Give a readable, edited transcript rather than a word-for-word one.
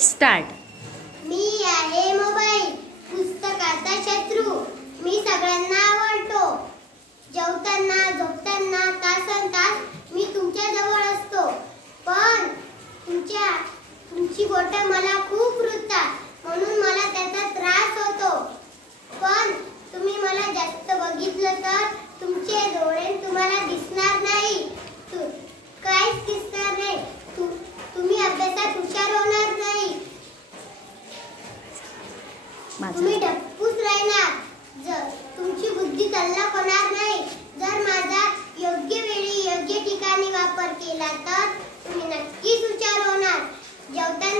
Start. मी आहे mobile, पुस्तकाचा शत्रू. मी सगळ्यांना आवडतो. जेवताना, झोपताना, तासनतास मी तुमच्या जवळ असतो. पण तुमची बोटं मला खूप रुततात, म्हणून मला त्याचा त्रास होतो. पण तुम्ही मला जास्त बघितलं तर तुमचे डोळे तुम्हाला दिसणार नाही. काहीच दिसणार नाही. तुम्ही अभ्यासात हुशार होणार नाही. तुम्ही ढप्पूच राहणार. जर तुमची बुद्धी तल्लख होणार नाही. जर माझा योग्य वेळी योग्य ठिकाणी वापर केला तर तुम्ही नक्कीच हुशार होणार. जेवताना